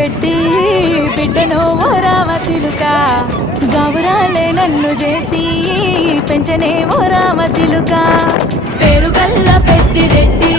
పెద్దిరెడ్డి బిడ్డను ఓ రామసిలుక గౌరాలే నన్ను చేసి పెంచనే ఓ రామసిలుక పేరుగల్ల పెద్దిరెడ్డి